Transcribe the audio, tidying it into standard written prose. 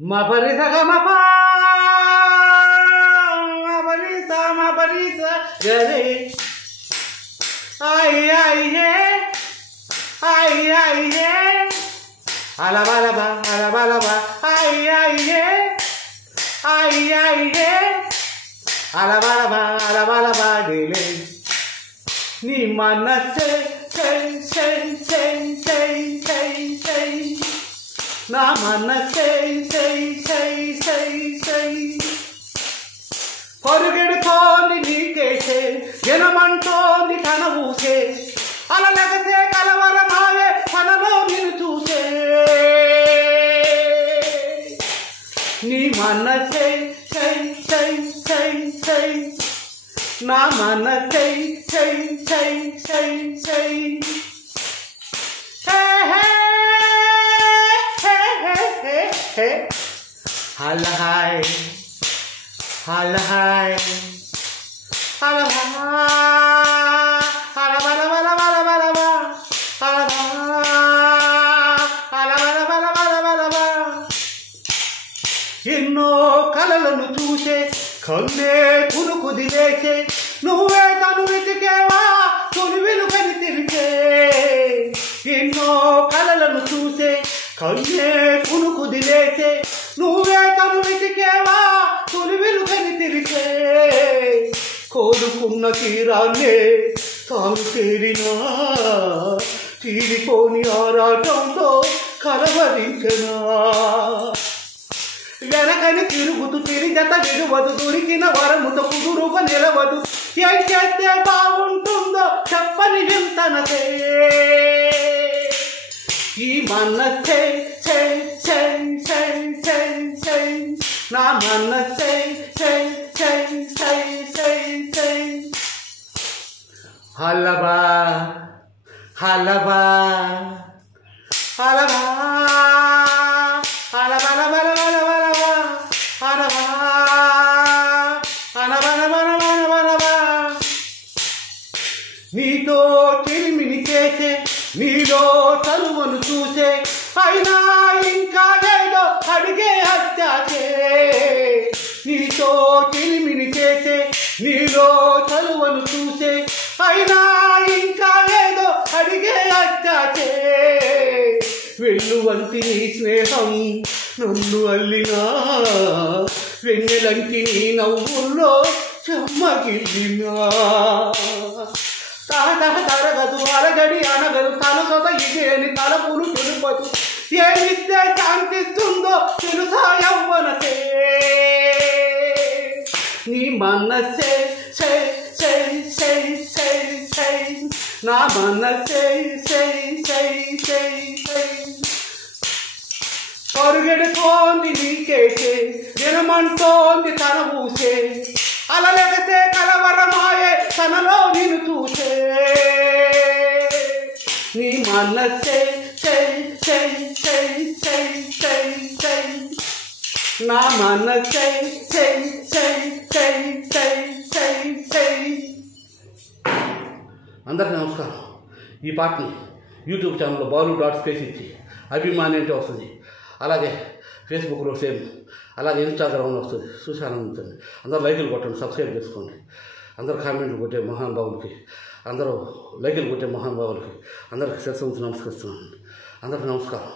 మపరిస మపరిస గరే అయ్యే అయ్యే అలబలబ అలబలబ అయ్యే అలబలబ అలబలబ డిలే నీ మనసే నా మనసే పరుగెడుతోంది నీకేసే జనమంటోంది తన ఊసే అలలగసే కలవరమాయే తనలో నిన్ను చూసే నీ మనసే నా మనసే హల్ హాయ్ హల్ హాయ్ హల్ ఎన్నో కలలను చూసే కన్నే కునుకు దిలేసే నువ్వే తను వెతికేవా తొలి వెలుగని తెలిసే ఎన్నో కలలను చూసే కన్నే కునుకు దిలేసే నువ్వే తను వెతికేవా తొలి వెలుగని తెలిసే కోరుకున్న తీరాన్నే తాను చేరినా తీరిపోని ఆరాటంతో కలవరించనా వెనకని తిరుగుతూ తిరిగత విడువదు దొరికిన వరముతో కుదురుగా నిలవదు ఏం చేస్తే బాగుంటుందో చెప్పని వింతనసే ఈ మనసే నా మనసే హలబా హలబా హలబా నీతో చెలిమిని చేసే నీలో తరువును చూసే అయినా ఇంకా ఏదో అడిగే హత్యాచే నీతో చెలిమిని చేసే నీలో తరువును చూసే అయినా ఇంకా ఏదో అడిగే హత్యాచే వెల్లువంటి నీ స్నేహం నన్ను అల్లినా వెన్నెలంటి నీ నవ్వుల్లో చెమ్మగిల్లినా తరగదు అరగడి అనగదు తన సొంత ఇదేని తలపులు తెలుపదు ఏమిస్తే శాంతిస్తుందో తెలుసా యవ్వనసే నీ మనసే నా మనసే పరుగెడుతోంది నీకేసే జనమంటోంది తన ఊసే అలలెగసే కలవరమాయే తనలో నిన్ను చూసే నీ మనసే నా మనసే అందరికీ నమస్కారం. ఈ పాటని యూట్యూబ్ ఛానల్లో బాలు.స్పేస్ ఇచ్చి అభిమాని అంటే వస్తుంది, అలాగే ఫేస్బుక్లో సేమ్, అలాగే ఇన్స్టాగ్రామ్లో వస్తుంది. చూసి ఆనందించండి. అందరూ లైకులు కొట్టండి, సబ్స్క్రైబ్ చేసుకోండి. అందరూ కామెంట్లు కొట్టే మహానుభావులకి, అందరూ లైకులు కొట్టే మహానుభావులకి అందరికీ శిరస్సు నమస్కరిస్తున్నాను. అందరికీ నమస్కారం.